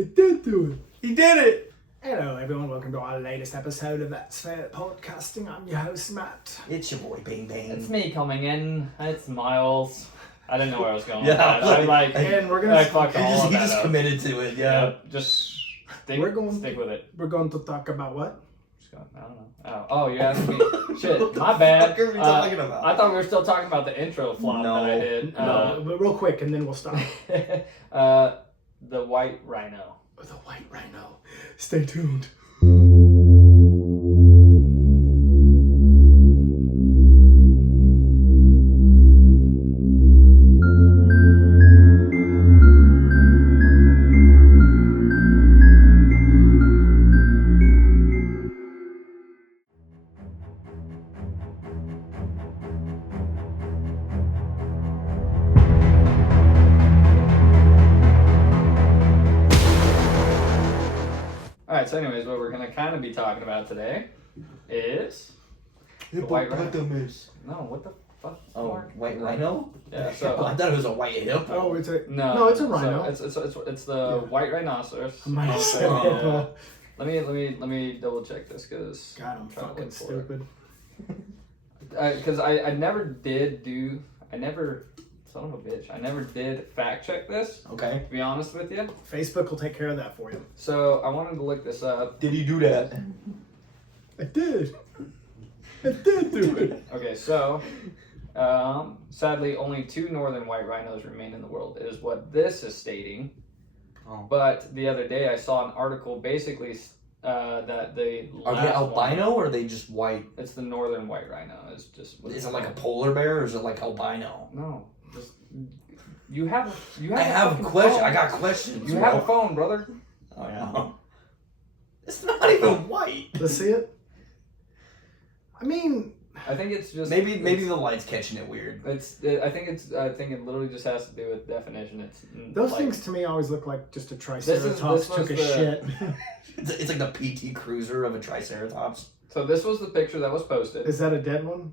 It did do it. He did it. Hello, everyone. Welcome to our latest episode of That's Fair Podcasting. I'm your host, Matt. It's your boy, Bang Bang. It's me coming in. It's Myles. I didn't know where I was going. Yeah, with that. I'm like, and we're gonna. He just committed to it. Yeah. Just stick with it. We're going to talk about what? I don't know. Oh, you asked me. Shit, my bad. What are we talking about? I thought we were still talking about the intro flop that I did. No, but real quick, and then we'll stop. The white rhino. The white rhino. Stay tuned. Alright, so anyways, what we're going to kind of be talking about today is the white rhino. No, what the fuck? Oh, Mark? white rhino? Yeah, so... I thought it was a white hippo. Oh, it's a No, it's a rhino. So it's the white rhinoceros. I might have said hippo. Let me double check this because God, I'm fucking stupid. Because I never did son of a bitch. I never did fact check this. Okay. To be honest with you. Facebook will take care of that for you. So I wanted to look this up. Did he do that? I did. I did do it. Okay, so sadly, only 2 northern white rhinos remain in the world. Is what this is stating. Oh. But the other day I saw an article basically that the Are they albino or are they just white? It's the northern white rhino. It's just. Is it like a polar bear or is it like albino? No. Just, you have I have a questions. phone. I got questions. You have a phone, brother. Oh yeah. It's not even white. Let's see it. I mean, I think it's just Maybe the light's catching it weird. I think it literally just has to do with definition. It's those like, things to me always look like just a triceratops this took a was shit. It's like the PT Cruiser of a triceratops. So this was the picture that was posted. Is that a dead one?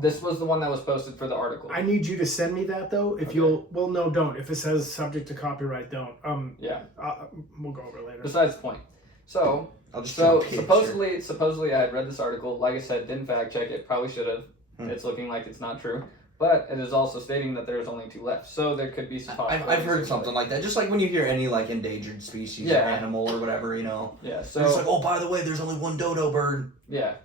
This was the one that was posted for the article. I need you to send me that though. If you'll, well, no, don't. If it says subject to copyright, don't. Yeah. We'll go over it later. Besides the point. So supposedly I had read this article. Like I said, didn't fact check it. Probably should have. It's looking like it's not true. But it is also stating that there's only 2 left. So there could be some possibilities. I've heard something like that. Just like when you hear any like endangered species or animal or whatever, you know. Yeah. So it's like, oh, by the way, there's only 1 dodo bird. Yeah.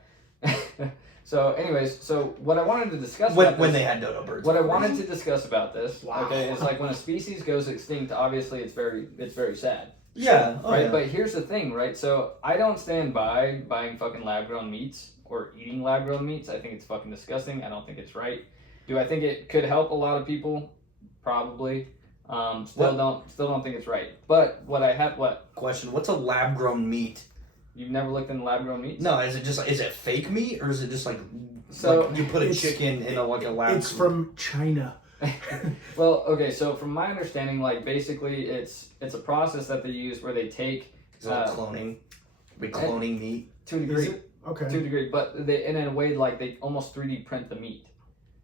So, anyways, so what I wanted to discuss when they had dodo birds. What I wanted to discuss about this, Wow. okay, is like when a species goes extinct. Obviously, it's very sad. Yeah. Right. Yeah. But here's the thing, right? So I don't stand by buying fucking lab-grown meats or eating lab-grown meats. I think it's fucking disgusting. I don't think it's right. Do I think it could help a lot of people? Probably. Still don't think it's right. But Question: what's a lab-grown meat? You've never looked into lab-grown meats? No, is it fake meat or is it just like you put a chicken in a lab? It's from China. Well, okay, so from my understanding, like basically it's a process that they use where they take cloning. Cloning meat. To a degree. Okay. To a degree, but they in a way like they almost 3D print the meat.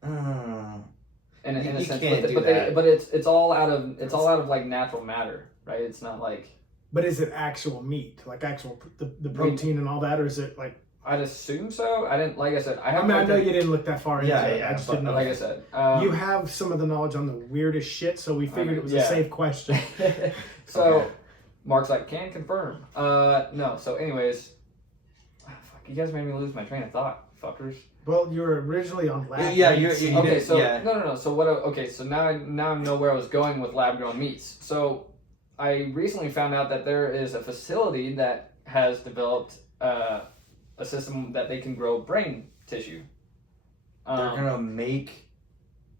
In a sense, but it's all out of like natural matter, right? It's not like. But is it actual meat, like actual the protein and all that, or is it like? I'd assume so. I didn't, like I said, I know you didn't look that far into it. Yeah, I just didn't know. Like I said, you have some of the knowledge on the weirdest shit, so we figured it was a safe question. So, okay. Mark's like, can confirm. No. So, anyways, fuck, you guys made me lose my train of thought, fuckers. Well, you were originally on lab. Yeah, meats. okay. So no. So what? Okay, so now I know where I was going with lab-grown meats. So I recently found out that there is a facility that has developed a system that they can grow brain tissue. They're gonna make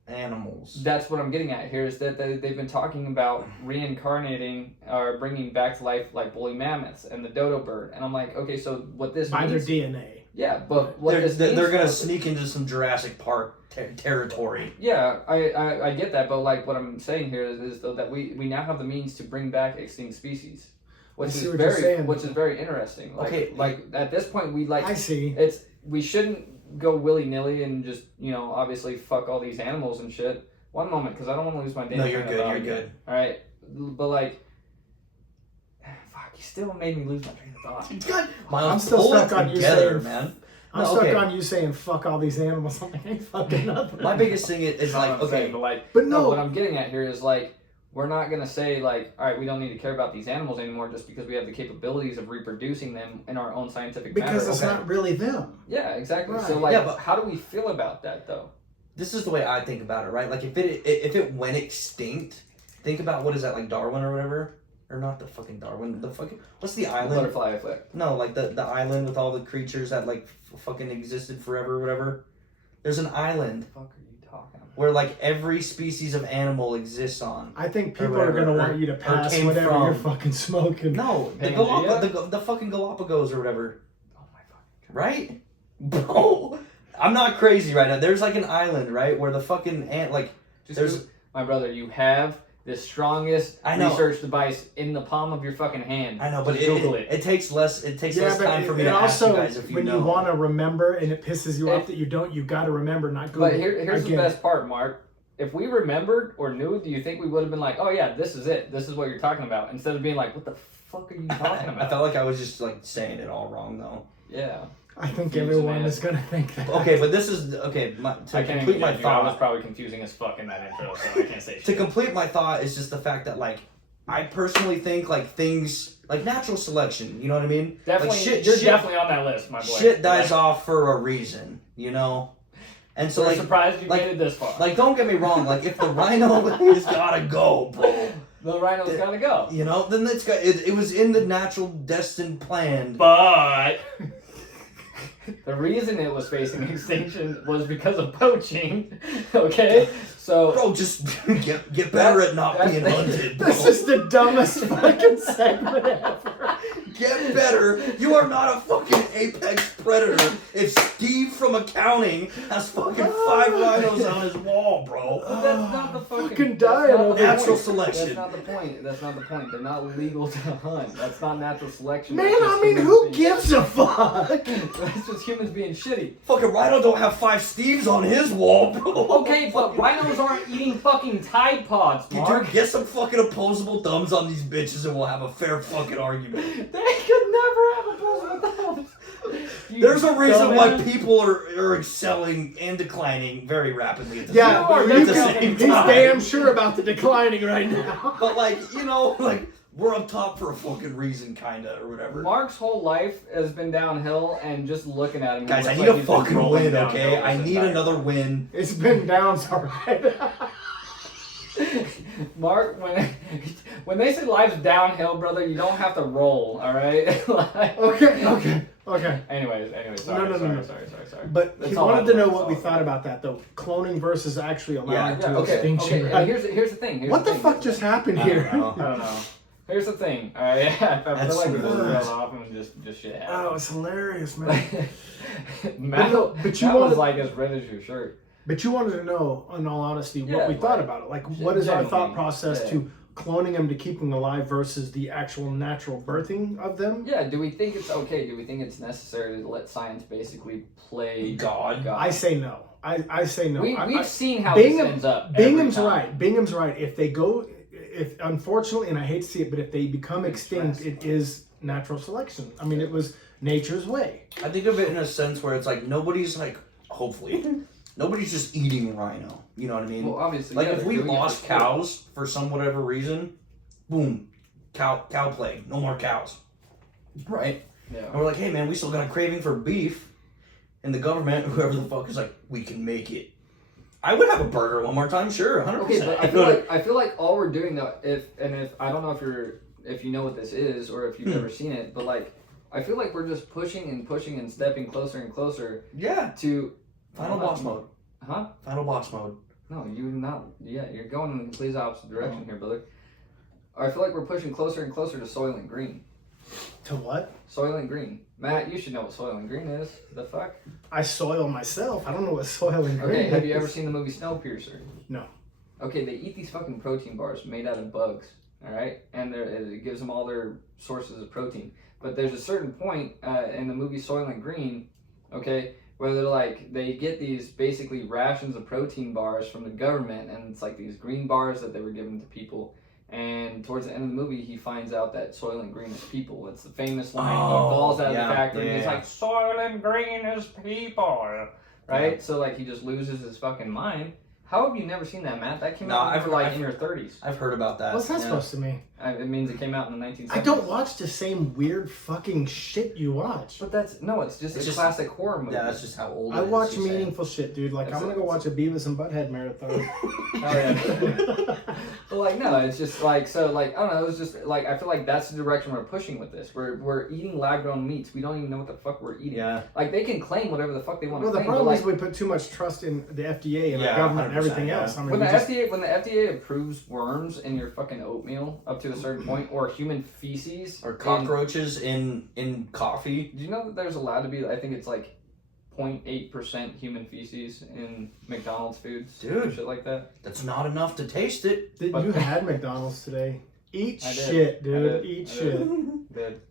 animals. That's what I'm getting at here. Is that they've been talking about reincarnating or bringing back to life like woolly mammoths and the dodo bird, and I'm like, okay, so what this by means, their DNA. Yeah, but what they're gonna sneak into some Jurassic Park territory. Yeah, I get that, but like what I'm saying here is though that we now have the means to bring back extinct species, which is very interesting. Like, okay, like at this point I see. We shouldn't go willy nilly and just obviously fuck all these animals and shit. One moment, because I don't want to lose my damn. No, you're good. You're good. All right, but like you still made me lose my train of thought. God, I'm Myles, still pull it stuck on you together, saying, man. I'm No, stuck okay. on you saying fuck all these animals. I'm like, ain't fucking nothing. My biggest thing is like, That's what I'm saying, okay, but like, But no. what I'm getting at here is like, we're not gonna say like, all right, we don't need to care about these animals anymore just because we have the capabilities of reproducing them in our own scientific manner. Because it's okay. not really them. Yeah, exactly. Right. So like, Yeah, but- how do we feel about that though? this is the way I think about it, right? Like if it went extinct, think about what is that, like Darwin or whatever, or not the fucking Darwin, the fucking what's the island? Butterfly effect. No, like the island with all the creatures that like fucking existed forever or whatever. There's an island What the fuck are you talking about? where like every species of animal exists on. I think people whatever, are gonna or- want you to or pass came whatever from- you're fucking smoking. No, the Pangea? the fucking Galapagos or whatever, Oh my fucking right? Bro, I'm not crazy right now. There's like an island, right, where the fucking like Just there's go- my brother, you have the strongest I know. research device in the palm of your fucking hand. I know, but Just Google it. it takes less less Yeah, but time for me it to ask you also, guys if you when know. you want to remember and it pisses you off If- that you don't, you got to remember, not Google. But here's I the get best it. part, Mark. If we remembered or knew, do you think we would have been like, oh yeah, this is it. This is what you're talking about. Instead of being like, what the fuck are you talking about? I felt like I was just like saying it all wrong though. Yeah. I think Confusing everyone ass. is gonna think that. Okay, but this is to I can't complete even my judge you. I was thought. probably confusing as fuck in that intro, so I can't say To shit. complete my thought is just the fact that like I personally think like things like natural selection. You know what I mean? Definitely, like shit, you're shit, definitely on that list, my boy. shit dies Like, off for a reason. You know, and so we're like surprised you like- made it this far. like don't get me wrong. Like if the rhino has gotta go, bro. the rhino's gotta go. You know, then it was in the natural destined plan. But the reason it was facing extinction was because of poaching. Okay, so Bro, just get better at not being hunted, bro. This is the dumbest fucking segment ever. Get better. You are not a fucking apex predator if Steve from accounting has fucking 5 rhinos on his wall, bro. But that's not the Fucking that's dying not the over point. natural selection. That's not the point. That's not the point. They're not legal to hunt. That's not natural selection. Man, That's just I mean, humans who being- gives a fuck? That's just humans being shitty. Fucking rhino don't have 5 Steves on his wall, bro. Okay, but rhinos aren't eating fucking Tide Pods, Mark. Dude, get some fucking opposable thumbs on these bitches and we'll have a fair fucking argument. They could never have opposable thumbs. You There's a reason why dumbass. people are excelling and declining very rapidly at the Yeah, same, but at you the can, same he's time. damn sure about the declining right now. But like, you know, like we're up top for a fucking reason, kinda, or whatever. Mark's whole life has been downhill, and just looking at him, he Guys, I looks need like a he's been fucking rolling win, downhill okay? I this need entire another time. win. It's been downs alright. Mark, when they say life's downhill, brother, you don't have to roll, all right? Like- Okay. Anyways, sorry, No. sorry. But That's he all wanted I to know want, what we that's all. thought about that, though. Cloning versus actually allowing Yeah, to Okay, extinction, okay. right? And here's the thing. What the fuck just happened I don't here? know. I don't know. Here's the thing. All right, I feel That's like we just smooth. reeled off and just shit Oh, happened. it's hilarious, man. Matt, no, but you Matt was wanted- like as red as your shirt. But you wanted to know, in all honesty, Yeah, what we thought like, about it. Like, what is our thought genuinely, process yeah. to cloning them to keep them alive versus the actual natural birthing of them? Yeah. Do we think it's okay? Do we think it's necessary to let science basically play God. I say no. I say no. We've seen how Bingham- this ends up. every Bingham's time. right. Bingham's right. If unfortunately, and I hate to see it, but if they become extinct, it is natural selection. I mean, it was nature's way. I think of it in a sense where it's like nobody's like, hopefully, nobody's just eating rhino. You know what I mean? Well, obviously, like yeah, if they're we doing it lost for sport. cows for some whatever reason, boom, cow plague, no more cows. Right? And Yeah. we're like, hey man, we still got a craving for beef. And the government, whoever the fuck, is like, we can make it. I would have a burger one more time, sure, 100%. Okay, but I feel like all we're doing though, if I don't know if you know what this is or if you've ever seen it, but like I feel like we're just pushing and stepping closer and closer yeah, to final boss mode. Huh? Final boss mode. No, you're not. Yeah, you're going in the complete opposite direction here, brother. I feel like we're pushing closer and closer to Soylent Green. To what? Soylent Green. Matt, you should know what Soylent Green is. The fuck? I soil myself. I don't know what soil and green Okay, have you is. ever seen the movie Snowpiercer? No. Okay, they eat these fucking protein bars made out of bugs, all right? And it gives them all their sources of protein. But there's a certain point in the movie Soylent Green, okay, where they're like, they get these basically rations of protein bars from the government, and it's like these green bars that they were given to people. And towards the end of the movie, he finds out that Soylent Green is people. It's the famous line. Oh, He falls out of yeah, the factory yeah, and he's yeah. like, Soylent Green is people. Right? Yeah. So, like, he just loses his fucking mind. How have you never seen that, Matt? That came No, out when you I've- were, like, I've- in your 30s. I've heard about that. What's that supposed to mean? It means it came out in the 1970s. I don't watch the same weird fucking shit you watch. But it's just It's a just- classic horror movie. Yeah, that's just how old it I is, watch you say. meaningful shit, dude. Like, That's I'm gonna it. go watch a Beavis and Butthead marathon. Oh, yeah. But like no, it's just like so like I don't know. It's just like I feel like that's the direction we're pushing with this. We're eating lab-grown meats. We don't even know what the fuck we're eating. Yeah. Like they can claim whatever the fuck they want Well, to the claim. problem But, is like, we put too much trust in the FDA and Yeah, the government and 100%, everything yeah. else. I mean, when we the just, FDA approves worms in your fucking oatmeal up to a certain point, or human feces, Or cockroaches in coffee. do you know that there's allowed to be? I think it's like 0.8% human feces in McDonald's foods, Dude. or shit like that. That's not enough to taste it. Did you had McDonald's today? Eat I did. shit, I dude. did. Eat I shit. Did.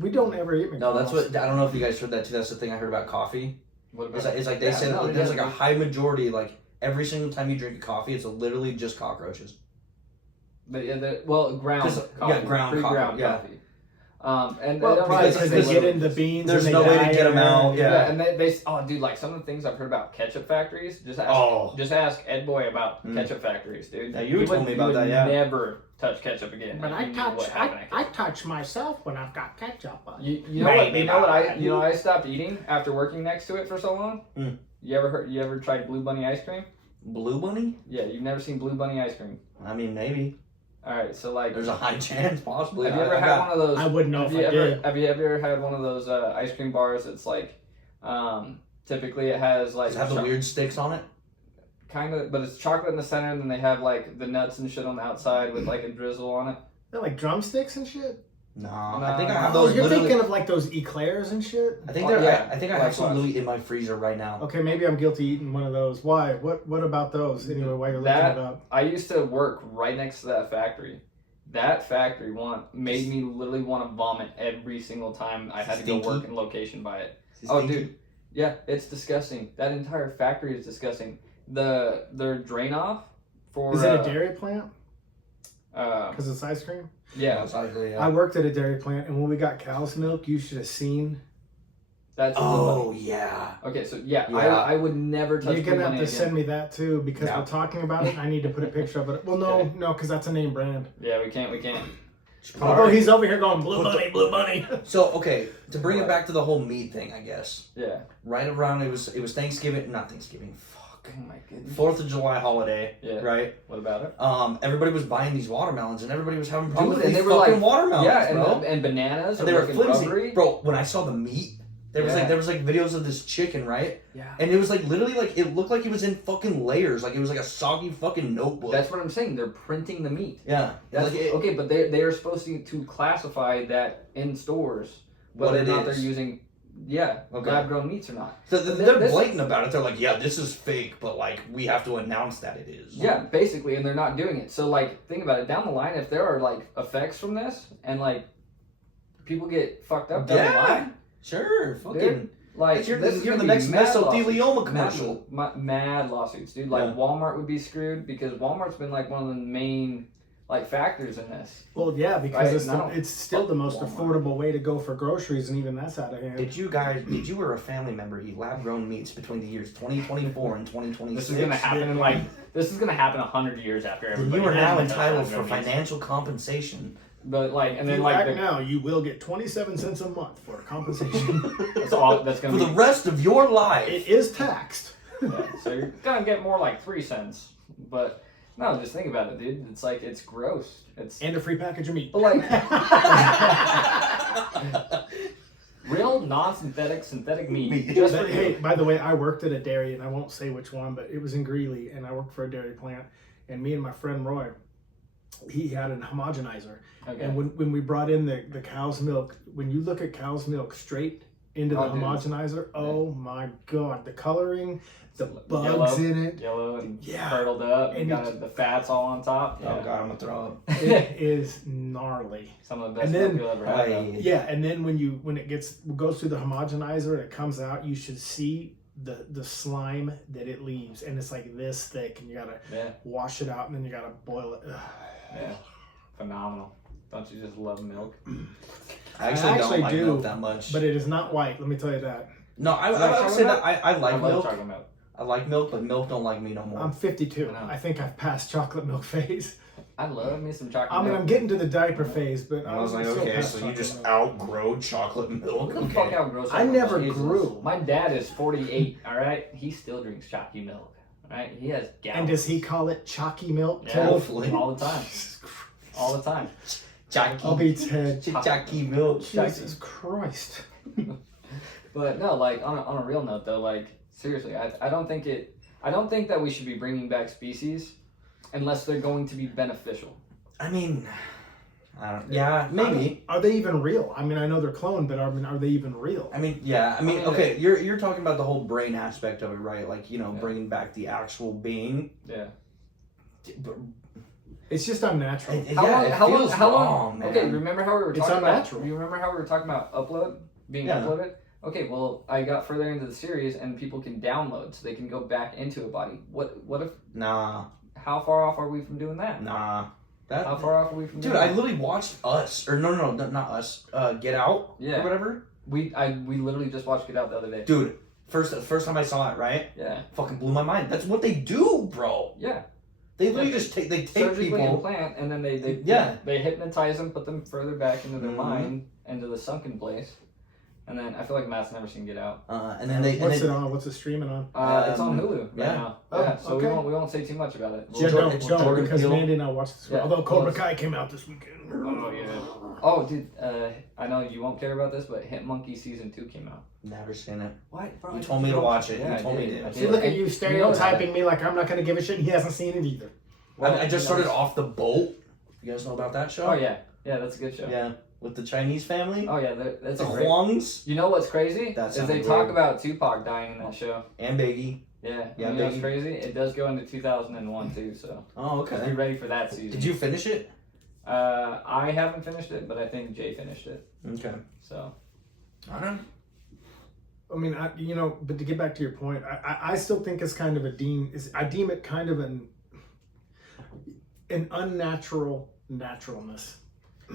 We don't ever eat No, McDonald's. that's what I don't know if you guys heard that too. That's the thing I heard about coffee. What about? It's like they Yeah, said no, there's yeah, like a high majority, like every single time you drink a coffee, it's literally just cockroaches. Well, ground 'Cause, coffee, yeah, ground pre-ground coffee, yeah. coffee. And Well, they don't probably even because say they what get it in the is. beans. There's and no they way to die get 'em there. out, Yeah, and oh, dude, like some of the things I've heard about ketchup factories. Just ask Ed Boy about ketchup factories, dude. Yeah, you He told would- me he about would that, yeah. Never touch ketchup again. But if I he knew what happened to ketchup. touch myself when I've got ketchup on. You know what? Maybe You know what not. I stopped eating after working next to it for so long. Mm. You ever tried Blue Bunny ice cream? Blue Bunny? Yeah, you've never seen Blue Bunny ice cream. I mean, maybe. All right, so like, There's a high chance, possibly. have you ever had one of those? I wouldn't know Have if you I ever did. have you ever had one of those ice cream bars that's like, typically it has like Does it have the weird sticks on it? kind of, but it's chocolate in the center, and then they have like the nuts and shit on the outside with like a drizzle on it. They're like drumsticks and shit. No, No. I think I have Oh, those. you're Literally, thinking of like those eclairs and shit. I think Oh, they're. yeah. I think I have some Likewise. literally in my freezer right now. Okay, maybe I'm guilty eating one of those. Why? What about those? Anyway, while you're looking That- it up. I used to work right next to that factory. That factory made me literally want to vomit every single time I had to go Stinky? work in location by it. Is Oh, stinky? dude, yeah, it's disgusting. That entire factory is disgusting. Their drain off for Is it a dairy plant? uh, Because it's ice cream. yeah, Most likely, I yeah. worked at a dairy plant, and when we got cow's milk, you should have seen. that's Oh yeah. okay. So yeah, Yeah. I would never touch You're Blue gonna have Bunny to again. send me that too because Yeah. we're talking about it. And I need to put a picture of it. Well, Okay. no, because that's a name brand. Yeah, we can't. Although he's over here going Blue Bunny, Blue Bunny. So okay, to bring it back to the whole meat thing, I guess. Yeah. Right around it was Thanksgiving, not Thanksgiving. Fuck. Oh my goodness. 4th of July holiday. Yeah. Right. What about it? Everybody was buying these watermelons, and everybody was having Dude, problems with and these they were fucking like- watermelons, Yeah, bro. and bananas. And are they were looking flimsy, rubbery. bro. When I saw the meat, there was Yeah. like videos of this chicken, right? Yeah. And it was like literally like it looked like it was in fucking layers, like it was like a soggy fucking notebook. That's what I'm saying. They're printing the meat. yeah. That's, Like, okay, but they are supposed to classify that in stores What whether it or not is. they're using Okay. lab grown meats or not. So Th- they're this- blatant about it. They're like, yeah, this is fake, but like we have to announce that it is. Yeah, basically, and they're not doing it. So like, think about it. Down the line, if there are like effects from this and like people get fucked up down the Yeah. line, Sure. Fucking. Dude, like You're this is the gonna be next mad mesothelioma lawsuits. commercial. Mad lawsuits, dude. Like Yeah. Walmart would be screwed because Walmart's been like one of the main like factors in this. Well, yeah, because Right, it's still the most Walmart. affordable way to go for groceries, and even that's out of hand. Did you or a family member eat lab grown meats between the years 2024 and 2026? This is gonna happen in like this is gonna happen 100 years after Then everybody. you are has now their entitled for lab-grown meats. financial compensation. But like, and If then you like act the, now, you will get 27 cents a month for compensation. that's all that's For gonna the be. rest of your life. It is taxed. Yeah, so you're gonna get more like 3 cents. But no, just think about it, dude. It's like it's gross. It's And a free package of meat. but like real non-synthetic synthetic meat. Meat. Just But for hey, you. by the way, I worked at a dairy, and I won't say which one, but it was in Greeley, and I worked for a dairy plant. And me and my friend Roy, he had a homogenizer. Okay. And when we brought in the cow's milk, when you look at cow's milk straight into the Oh, dude. homogenizer, oh my god, the coloring, the Like bugs yellow. in it, Yellow and Yeah. curdled up, and And got the fats all on top. Oh Yeah. god, I'm gonna throw up. it is gnarly. Some of the best And then- milk you'll ever have. though. Yeah, and then when it goes through the homogenizer and it comes out, you should see the slime that it leaves, and it's like this thick, and you gotta Yeah, wash it out, and then you gotta boil it. Ugh. yeah. phenomenal. Don't you just love milk? I actually don't like milk that much. But it is not white. Let me tell you that. No, I would say that I like love milk. chocolate milk. I like milk, but milk don't like me no more. I'm 52. I know. I think I've passed chocolate milk phase. I love me some chocolate I mean, milk. I'm getting to the diper phase, but I was like, still okay, past so you chocolate just milk. outgrow chocolate milk. Who the fuck outgrows I chocolate never milk? grew. My dad is 48, alright? He still drinks chalky milk. Alright? He has gallons. And does he call it chalky milk too? Yeah, Hopefully. all the time. All the time. I'll be Ted. Chalky milk. Jesus Christ. But no, like on a real note though, like seriously, I don't think that we should be bringing back species unless they're going to be beneficial. I mean, I don't. Yeah, maybe. Are they even real? I mean, I know they're cloned, but are they even real? I mean, yeah. I mean, okay. You're talking about the whole brain aspect of it, right? Like, you know, Yeah. bringing back the actual being. Yeah. It's just unnatural. How long? Wrong, man. Okay, remember how we were It's talking unnatural. about? You remember how we were talking about being uploaded? Okay, well, I got further into the series, and people can download, so they can go back into a body. What if? Nah. How far off are we from doing that? Nah. How far off are we from? Dude, doing I that? literally watched Us, or no, not Us. Get Out, Yeah. or whatever. We literally just watched Get Out the other day. Dude, first time I saw it, right? Yeah. Fucking blew my mind. That's what they do, bro. Yeah. They literally Yeah, just take Surgically people. implant, and then they they hypnotize them, put them further back into their mind, into the sunken place, and then I feel like Matt's never seen Get Out. And then they. What's it on? What's it streaming on? It's on Hulu right yeah. now. Oh, Yeah, so okay. we won't say too much about it. Yeah, don't Jordan because Peele. Mandy and I watched this. Yeah. Although Cobra Kai came out this weekend. Oh yeah. Oh dude, I know you won't care about this, but Hit Monkey season 2 came out. Never seen it. What? Bro, You told me to watch it. Yeah, You told me I to. did. See, look at you And stereotyping me like I'm not going to give a shit. And he hasn't seen it either. I just started Off the Boat. You guys know about that show? Oh yeah, that's a good show. Yeah, with the Chinese family. Oh yeah, that's The a great. Huangs You know what's crazy? That Is sounds they talk weird. about Tupac dying in that show. and Biggie. Yeah, Yeah, you know what's Biggie. crazy? It does go into 2001 too, so Oh, just be okay. ready for that season. Did you finish it? I haven't finished it, but I think Jay finished it. Okay. So Alright. I mean, but to get back to your point, I still think it's kind of I deem it kind of an unnatural naturalness.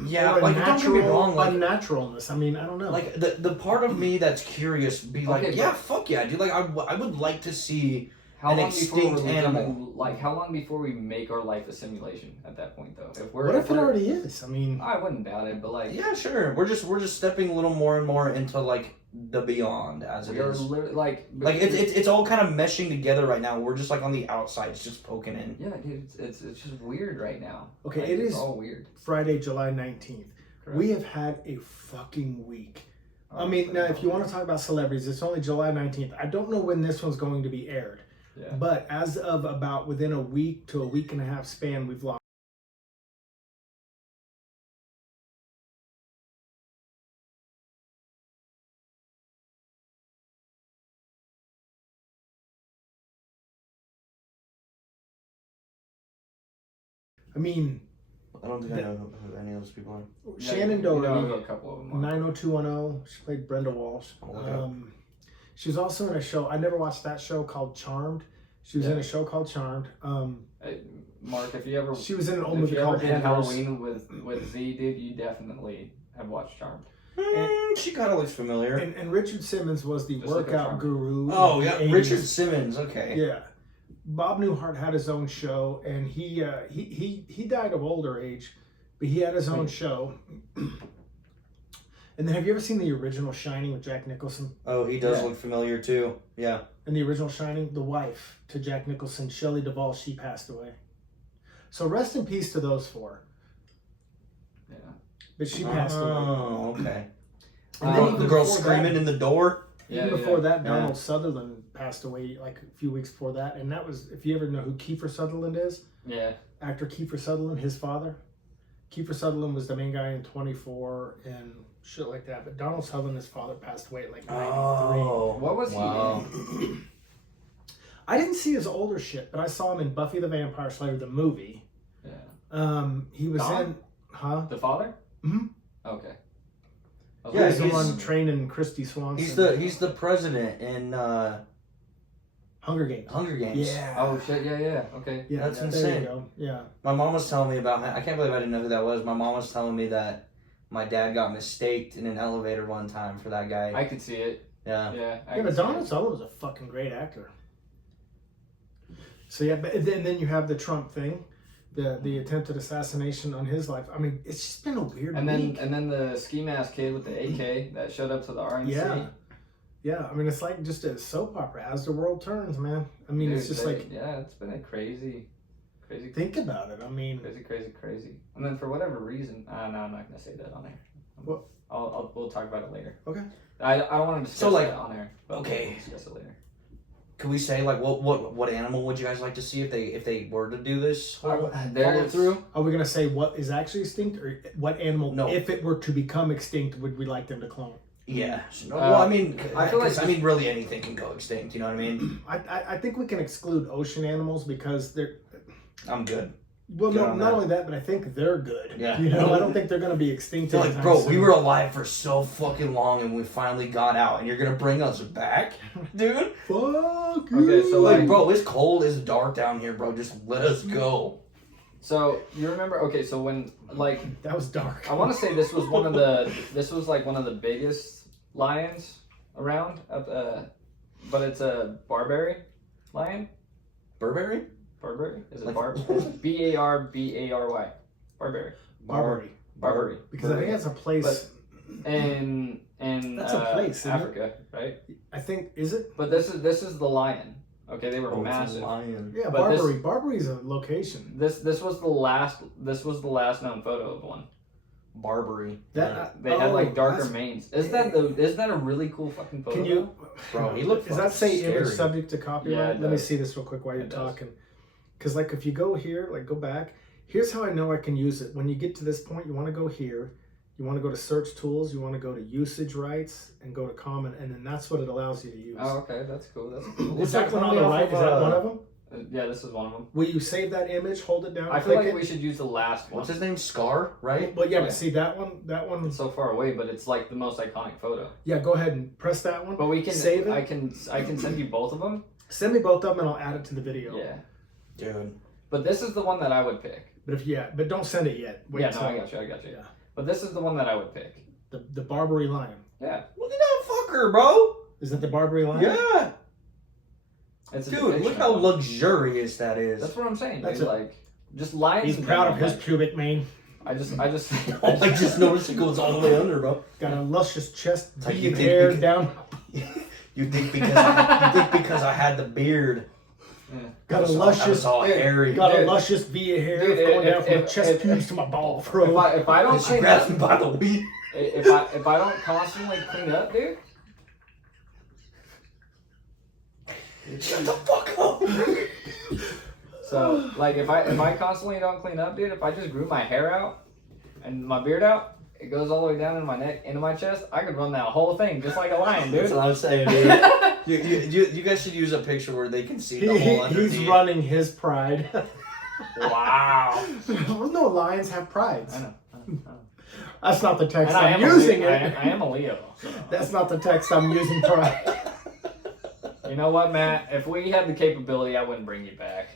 Yeah, Or a like don't get me natural wrong, like unnaturalness. I mean, I don't know. like the part of me that's curious be like, Okay, yeah, but- fuck yeah, dude. Like I would like to see. how An long before extinct we're animal. gonna, like how long before we make our life a simulation at that point though? What if it already is? I mean, I wouldn't doubt it, but like Yeah, sure. We're just stepping a little more and more into like the beyond as it we are is. literally like It's all kind of meshing together right now. We're just like on the outsides, just poking in. yeah, dude, it's just weird right now. Okay, Like, it it's is- all weird. Friday, July 19th. Correct. We have had a fucking week. I mean, so- now if you want to talk about celebrities, it's only July 19th. I don't know when this one's going to be aired. Yeah. But as of about within a week to a week and a half span, we've lost. I mean, I don't think I know who any of those people are. Shannon you know Doherty, a couple of them. are. 90210. She played Brenda Walsh. I'll look it up. She was also in a show. I never watched that show called Charmed. She was in a show called Charmed. Hey, Mark, if you ever She was in an old if movie you ever called did Heathers. Halloween with Z, dude, you definitely have watched Charmed. She kind of looks familiar. And Richard Simmons was the Just like a workout Charmed. guru. Oh in yeah, the 80s. Richard Simmons. Okay. Yeah. Bob Newhart had his own show, and he died of older age, but he had his own show. And then, have you ever seen the original Shining with Jack Nicholson? Oh, he does Yeah. look familiar too. Yeah. In the original Shining, the wife to Jack Nicholson, Shelley Duvall, she passed away. So rest in peace to those four. Yeah. But she passed away. Oh, okay. And then The even the girl before screaming that, in the door. Yeah, even before that, Yeah. Donald Sutherland passed away like a few weeks before that. And that was, if you ever know who Kiefer Sutherland is, Yeah. actor Kiefer Sutherland, his father. Kiefer Sutherland was the main guy in 24 and shit like that. But Donald Sutherland, his father, passed away at like 93. Oh. What was he Wow. in? I didn't see his older shit, but I saw him in Buffy the Vampire Slayer, the movie. Yeah. He was Don? in, huh? The father? Mhm. Okay. He Yeah, was the he's- one training Christy Swanson. He's the president in Hunger Games. Hunger Games. Yeah. Oh shit! Yeah. Okay. Yeah, That's there insane. you go. Yeah. My mom was telling me about. I can't believe I didn't know who that was. My mom was telling me that my dad got mistaked in an elevator one time for that guy. I could see it. Yeah. Yeah. Yeah, but Donald Sullivan's a fucking great actor. So yeah, but then you have the Trump thing, the attempted assassination on his life. I mean, it's just been a weird week. And then the ski mask kid with the AK that showed up to the RNC. Yeah. I mean, it's like just a soap opera as the world turns, man. I mean, Dude, it's just like it's been a crazy. Think about it. I mean, Crazy. And then for whatever reason, no, I'm not gonna say that on air. What? We'll talk about it later. Okay. I want to discuss that on air. But okay. We'll discuss it later. Can we say like what animal would you guys like to see if they were to do this follow through? Are we gonna say what is actually extinct, or what animal, No. if it were to become extinct, would we like them to clone? Yeah. Well, I mean, I feel like really anything can go extinct. You know what I mean? I think we can exclude ocean animals because they're. I'm good. Well, Good no, on not that. only that, but I think they're good. Yeah. You know, I don't think they're gonna be extinct. They're like, anytime bro, soon. we were alive for so fucking long and we finally got out, and you're gonna bring us back, dude? Fuck Okay, you. so Like, bro, it's cold, it's dark down here, bro. Just let us go. So you remember? Okay, so when like that was dark. I want to say this was one of the biggest lions around. But it's a Barbary lion. Burberry? Barbary? Is it Like- Barbary? Barbary. Barbary. Because I think that's a place. In That's a place, isn't it? Africa, right? I think is it? But this is the lion. Okay, they were Oh, massive. it's a lion. Yeah, But Barbary. Barbary's a location. This was the last known photo of one. Barbary. They had like darker that's- manes. Isn't that a really cool fucking photo? Can you, Bro, he looked Does that fucking say image scary. subject to copyright? Yeah, it Let me does. see this real quick while you're It does. talking. Because like if you go here, like go back. Here's how I know I can use it. When you get to this point, you want to go here. You want to go to search tools. You want to go to usage rights and go to common, and then that's what it allows you to use. Oh, okay, that's cool. That's cool. Is that one on the right? Is that one of them? Yeah, this is one of them. Will you save that image? Hold it down. I feel click like it? we should use the last one. What's his name? Scar, right? Well, yeah, Yeah. but see that one. It's so far away, but it's like the most iconic photo. Yeah, go ahead and press that one. But we can save it. I can send you both of them. Send me both of them, and I'll add it to the video. Yeah. Dude. But this is the one that I would pick. But don't send it yet. Wait Yeah, no, till- I got you. Yeah. But this is the one that I would pick. The Barbary lion. Yeah. Look at that fucker, bro. Is that the Barbary lion? Yeah. It's a Dude, look depiction how of one. luxurious that is. That's what I'm saying. That's Dude. it. Like just lions. He's in proud of general, his like, pubic mane. I just Oh, I just noticed it goes all the way under, bro. Got a luscious chest, It's like deep you think hair we can- down. You think because I had the beard. Got a I luscious, was all hairy. got a Dude. luscious V of hair Dude, going down from my if- chest if- pubes to my ball if throat. I don't She clean grabs up, me by the weed. if I don't constantly clean up, dude. Shut the fuck up. So like if I constantly don't clean up, dude, if I just grew my hair out and my beard out, it goes all the way down in my neck, into my chest, I could run that whole thing just like a lion, dude. That's what I'm saying, dude. you guys should use a picture where they can see the whole underneath. He's running his pride. Wow. Well, no, lions have prides. I know. That's not the text And I I'm am using. I It. am a Leo. So. That's not the text I'm using. Pride. You know what, Matt? If we had the capability, I wouldn't bring you back.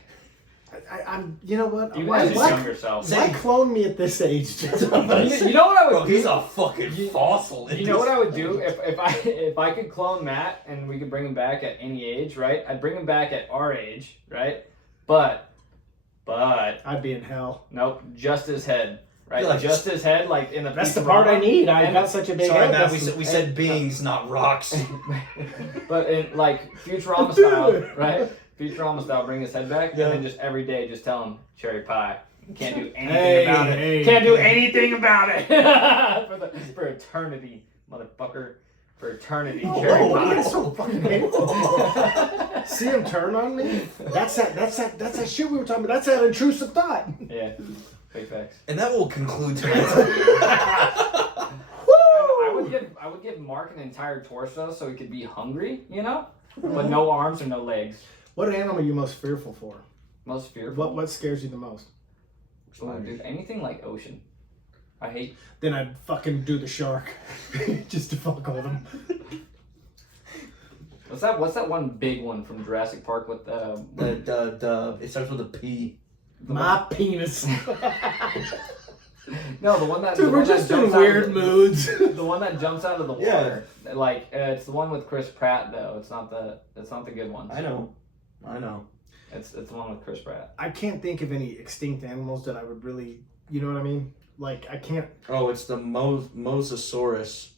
I'm. You know what? Even Why, as a why, younger self. why clone me at this age? You know what I would Bro, do? he's a fucking fossil. You know what I would do if I could clone Matt and we could bring him back at any age, right? I'd bring him back at our age, right? But I'd be in hell. nope, just his head, right? You're like- just his head, like in the. That's the part I need. I got such a big Sorry, head. Matt. That's We said beings, not rocks. But in like Futurama style, right? Futurama style, bring his head back, Yeah. and then just every day just tell him cherry pie. Can't do anything Hey, about it. hey, Can't do hey. anything about it for eternity, motherfucker. For eternity, cherry Oh, pie. that's so fucking hateful. See him turn on me? That's that shit we were talking about. That's that intrusive thought. Yeah, big facts. And that will conclude tonight's I would give Mark an entire torso so he could be hungry, you know, but no arms or no legs. What animal are you most fearful for? Most fearful. What scares you the most? Oh, dude, anything like ocean. I hate. Then I'd fucking do the shark. Just to fuck with him. What's that one big one from Jurassic Park with The it starts with a P. My penis. No, the one that Dude, the we're one that just in jumps out weird of the, moods. the one that jumps out of the water. Like it's the one with Chris Pratt though. It's not the good one. I know. It's the one with Chris Pratt. I can't think of any extinct animals that I would really, you know what I mean? Like I can't. Oh, it's the Mosasaurus.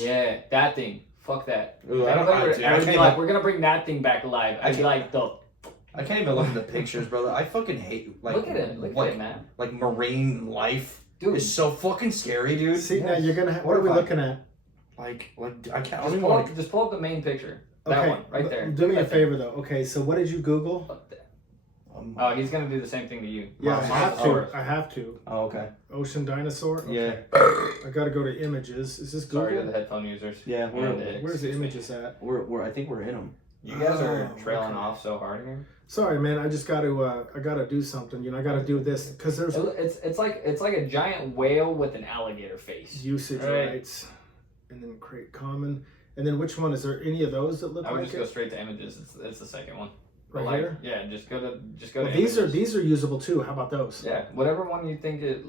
Yeah, that thing. Fuck that. Ooh, I would can't be like, we're gonna bring that thing back alive. I'd be like, I can't even look at the pictures, brother. I fucking hate look at it. Look at it, man. Like marine life. Dude, It's so fucking scary, dude. See now you're gonna. What What are we if I- looking at? Like I can't. I don't just even pull, want up, just pull up the main picture. That one, right there. Do me a Right there. favor though. Okay, so what did you Google? Fuck that. Oh, he's gonna do the same thing to you. Yeah, I have to. Mosasaurus. I have to. Oh, okay. Ocean dinosaur. Okay. Yeah. I gotta go to images. Is this Google? Sorry to the headphone users. Yeah, Where's the images at? we're I think we're in them. You guys are Oh, trailing okay. off so hard here. Sorry, man. I just gotta. I gotta do something. You know, I gotta do this because there's It's like a giant whale with an alligator face. usage Right. rights, and then create common, and then which one is there? Any of those that look I would like just it? go straight to images. It's the second one. But Right here? Yeah, just go to Well, images. these are usable too. How about those? Yeah, whatever one you think it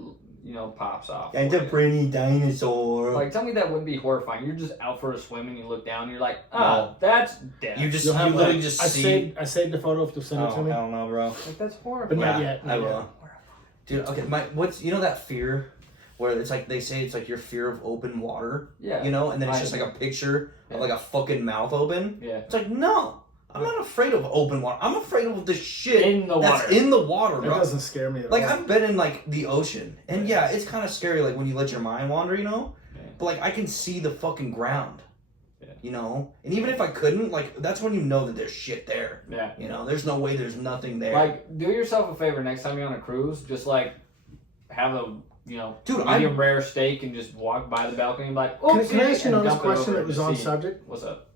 pops off. And the for you. pretty dinosaur. Like, tell me that wouldn't be horrifying. You're just out for a swim and you look down and you're like, No. that's death. you just You'll have literally that. just I see. saved the photo to send it to Oh, me, I don't know, bro. like, that's but horrifying. not Yeah, yet. I Not will. yet. Dude, okay, what's that fear where it's like they say it's like your fear of open water, Yeah. you know, and then it's I just like know. a picture Yeah. of like a fucking mouth open. Yeah. It's like no, I'm not afraid of open water. I'm afraid of the shit In the that's water. in the water, It bro. doesn't scare me at Like all. I've been in like the ocean, and yeah, it's kind of scary like when you let your mind wander, you know. Yeah. But like I can see the fucking ground, Yeah. you know. And even if I couldn't, like that's when you know that there's shit there. Yeah. You know, there's no way there's nothing there. Like, do yourself a favor next time you're on a cruise. Just like have a Dude, medium rare steak and just walk by the balcony and be like, oh, Can I ask you an honest question that was on subject? subject? What's up?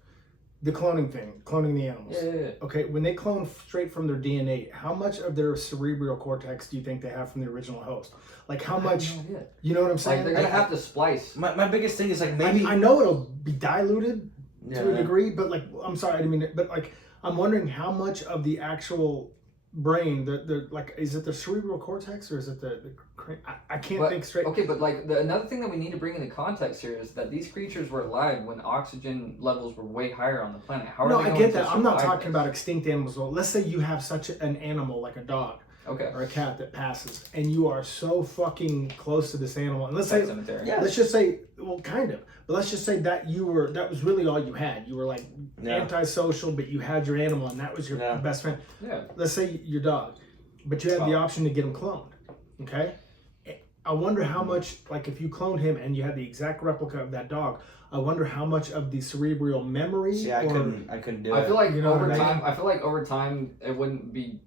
The cloning thing, cloning the animals. Yeah. Okay, when they clone straight from their DNA, how much of their cerebral cortex do you think they have from the original host? Like how much? You know what I'm Like saying? they're gonna have to splice. my biggest thing is like maybe I know it'll be diluted yeah. to a degree, but like I'm sorry, I didn't mean it, but like I'm wondering how much of the actual brain, the like, is it the cerebral cortex or is it the I can't But- think straight. Okay, but like another thing that we need to bring into context here is that these creatures were alive when oxygen levels were way higher on the planet. How are No, they I going get to that. I'm not survive talking this? about extinct animals. Well, let's say you have such an animal like a dog Okay. or a cat that passes, and you are so fucking close to this animal. And let's Pet say, cemetery. Yeah. let's just say, well, kind of, but let's just say that that was really all you had. You were like Yeah. antisocial, but you had your animal, and that was your Yeah. best friend. Yeah. Let's say your dog, but you had the Wow. option to get him cloned. Okay. I wonder how much, like, if you cloned him and you had the exact replica of that dog, I wonder how much of the cerebral memory. See, I or, couldn't do it. I feel like You know over what I time. mean? I feel like over time it wouldn't be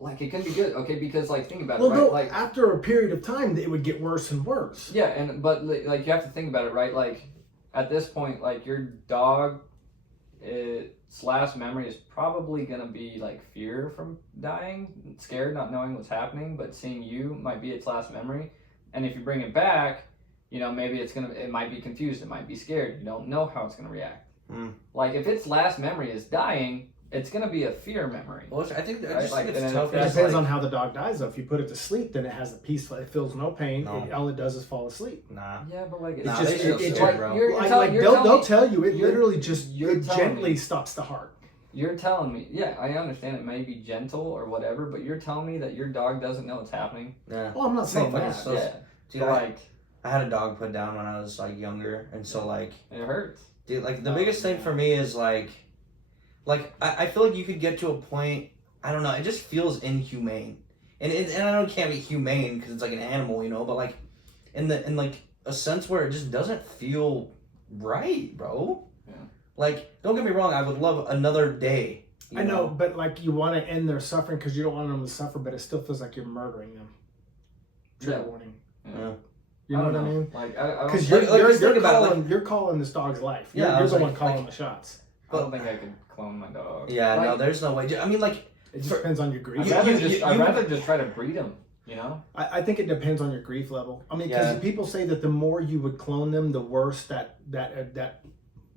like it couldn't be good. Okay, because like think about Well, it, right? no, Like after a period of time, it would get worse and worse. yeah, but like you have to think about it, right? Like at this point, like your dog, its last memory is probably gonna be like fear from dying, scared, not knowing what's happening, but seeing you might be its last memory. And if you bring it back, maybe it might be confused, it might be scared. You don't know how it's gonna react. Mm. Like if its last memory is dying, it's gonna be a fear memory. Well, I think I Right, just like, think and it's then tough. It That's depends like- on how the dog dies, though. If you put it to sleep, then it has a peaceful. It feels no pain. No. All it does is fall asleep. Nah. Yeah, but like It's Nah, just they still it, sick, like, bro. you're like, telling- you're they'll telling me- tell you it you're- literally just you're it telling gently me- stops the heart. You're telling me, yeah, I understand it may be gentle or whatever, but you're telling me that your dog doesn't know what's happening. Yeah. Oh, I'm not saying fucking that. so- Yeah, Dude, so I like had a dog put down when I was like younger, and so like, it hurts. dude, like the Oh, biggest thing man. for me is like I feel like you could get to a point. I don't know. It just feels inhumane, and I know it can't be humane because it's like an animal, but like in like a sense where it just doesn't feel right, bro. Yeah. Like, don't get me wrong. I would love another day. you I know, but like you want to end their suffering because you don't want them to suffer, but it still feels like you're murdering them. Trigger Yeah. warning. Yeah. You know what I mean? Like I don't, Because Like, just think about it, calling, you're calling this dog's life. You're, Yeah, I you're was the like- one calling like- the shots. I don't think I could clone my dog. Yeah, no, Like, there's no way. I mean, like, It just For- depends on your grief. I'd rather just try to breed them. I think it depends on your grief level. I mean, because Yeah. people say that the more you would clone them, the worse that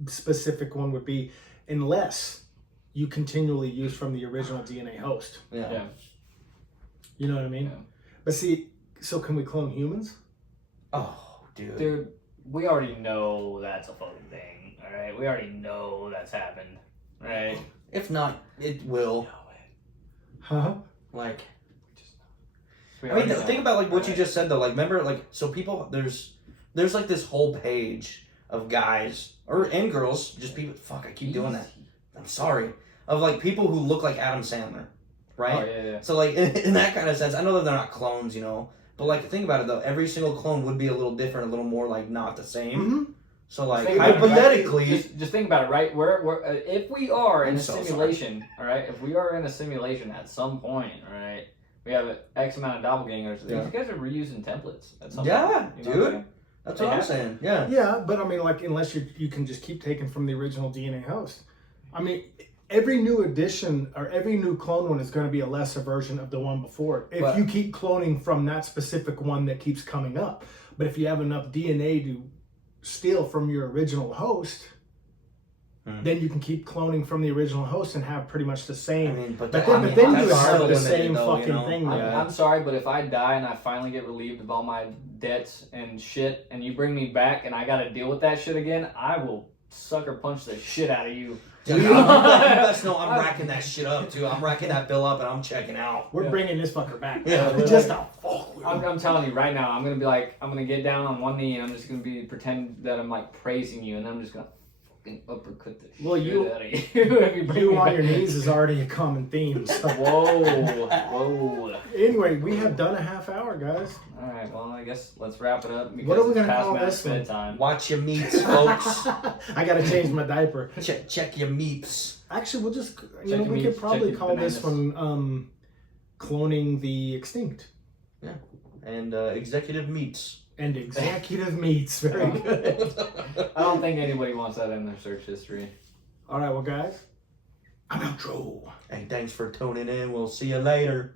specific one would be unless you continually use from the original DNA host. Yeah. You know what I mean? Yeah. But see, so can we clone humans? Oh, dude. Dude, we already know that's a fucking thing. All right, we already know that's happened. Right? If not, it will. Huh? Like, We I mean, already think know. about like what you Right. just said though. Like, remember, like, so people, there's like this whole page of guys and girls, just people. Fuck, I keep doing that. I'm sorry. Of like people who look like Adam Sandler, right? Oh yeah. So like in that kind of sense, I know that they're not clones, you know, but like think about it though. Every single clone would be a little different, a little more like not the same. Mm-hmm. So like Think about it, right? hypothetically, Just think about it, right? We're if we are in I'm a so simulation, all right. If we are in a simulation at some point, all right, we have X amount of doppelgangers. Yeah. These guys are reusing templates at some Yeah, point. You know dude. what I'm saying? that's They what I'm have to. saying. Yeah. Yeah, but I mean, like, unless you can just keep taking from the original DNA host. I mean, every new edition or every new clone one is going to be a lesser version of the one before. If But- you keep cloning from that specific one that keeps coming up, but if you have enough DNA to steal from your original host, then you can keep cloning from the original host and have pretty much the I same. mean, but But that- then you that's have so the limited, same though, fucking thing, I'm, man. Yeah. I'm sorry, but if I die and I finally get relieved of all my debts and shit, and you bring me back and I got to deal with that shit again, I will sucker punch the shit out of you. Dude, you best know I'm racking that shit up too. I'm racking that bill up and I'm checking out. We're Yeah. bringing this fucker back. Yeah, Just to fuck with him. I'm telling you right now, I'm gonna be like, I'm gonna get down on one knee and I'm just gonna pretend that I'm like praising you, and I'm just gonna fucking uppercut the Well, shit you- out of you. If you bring You me on back. your knees is already a common theme. So. Whoa. Anyway, we have done a half hour, guys. All right, well, I guess let's wrap it up because What are we it's gonna past call Matt's this one? bedtime. Watch your meats, folks. I gotta change my diaper. check your meats. Actually, we'll just, Check we your could meats, probably check your call this bananas. one Cloning the Extinct. And executive meats. And Executive Meats. Very good. I don't think anybody wants that in their search history. All right, well, guys, I'm outro. Hey, thanks for tuning in. We'll see you later.